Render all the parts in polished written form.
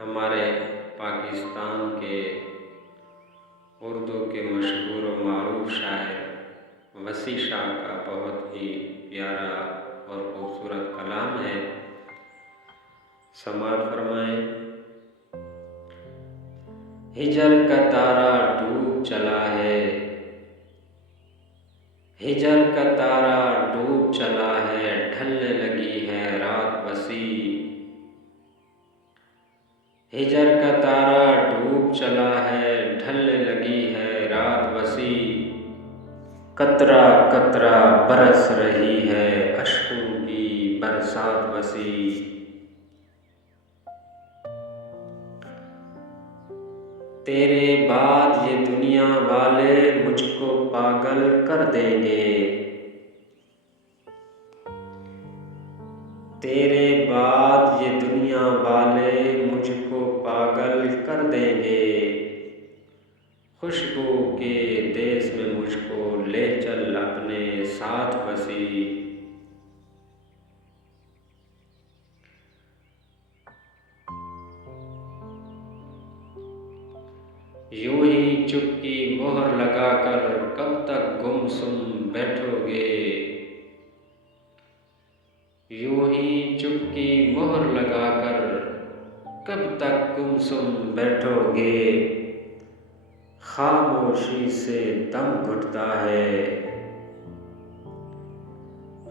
ہمارے پاکستان کے اردو کے مشہور و معروف شاعر وسیع شاہ کا بہت ہی پیارا اور خوبصورت کلام ہے، سماعت فرمائیں۔ ہجر کا تارا ڈوب چلا ہے، ہجر کا تارا ڈوب چلا ہے، ڈھلنے لگی ہے رات وسیع۔ ہجر کا تارا ڈوب چلا ہے، ڈھلنے لگی ہے رات وسیع۔ قطرہ قطرہ برس رہی ہے اشکوں کی برسات وسیع۔ تیرے بعد یہ دنیا والے مجھ کو پاگل کر دیں گے، تیرے بعد یہ دنیا والے مجھ کو پاگل کر دیں گے۔ خوشبو کے دیس میں مجھ کو لے چل اپنے ساتھ وسیع۔ یوں ہی چپ کی مہر لگا کر کب تک گم سم بیٹھو گے، یوں ہی چپ کی مہر لگا کر کب تک گم سم بیٹھو گے۔ خاموشی سے دم گھٹتا ہے،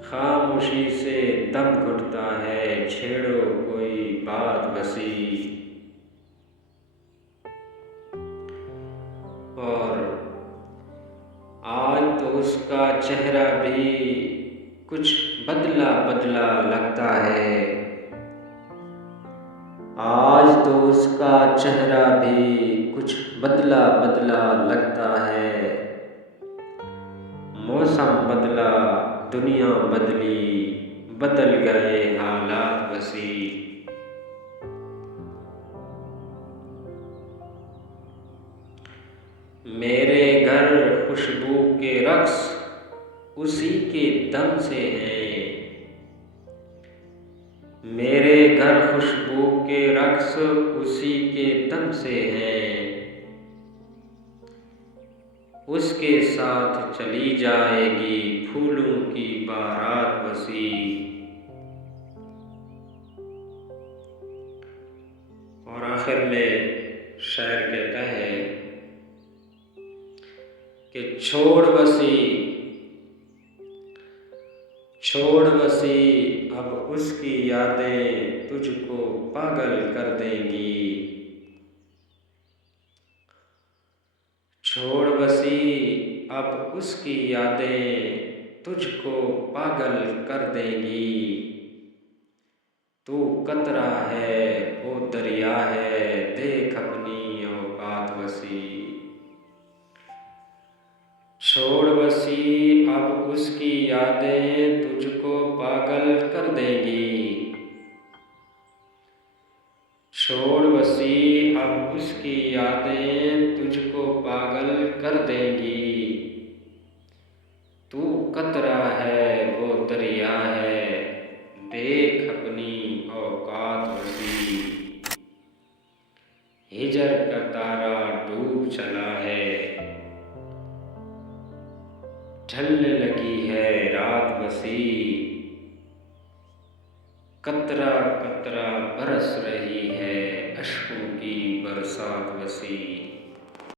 خاموشی سے دم گھٹتا ہے، چھیڑو کوئی بات وسیع۔ اور آج تو اس کا چہرہ بھی کچھ بدلا بدلا لگتا ہے، آج تو اس کا چہرہ بھی کچھ بدلا بدلا لگتا ہے۔ موسم بدلا، دنیا بدلی، بدل گئے حالات وسیع۔ میرے گھر خوشبو کے رقص اسی کے دم سے ہیں، میرے گھر خوشبو کے رقص اسی کے دم سے ہیں۔ اس کے ساتھ چلی جائے گی پھولوں کی بارات وسیع۔ اور آخر میں شاعر کہتا ہے کہ چھوڑ وسیع اب اس کی یادیں تجھ کو پاگل کر دیں گی، چھوڑ وسیع اب اس کی یادیں تجھ کو پاگل کر دیں گی۔ تو قطرہ ہے وہ دریا ہے، دیکھ اپنی اوقات وسیع۔ چھوڑ وسیع اب اس کی یادیں تجھ کو پاگل کر دیں گی، چھوڑ وسیع اب اس کی یادیں تجھ کو پاگل کر دیں گی۔ تو قطرہ ہے وہ دریا ہے، دیکھ اپنی اوقات وسیع۔ ہجر کا تارا ڈوب چلا ہے، ڈھلنے لگی ہے رات وسیع۔ قطرہ قطرہ برس رہی ہے اشکوں کی برسات وسیع۔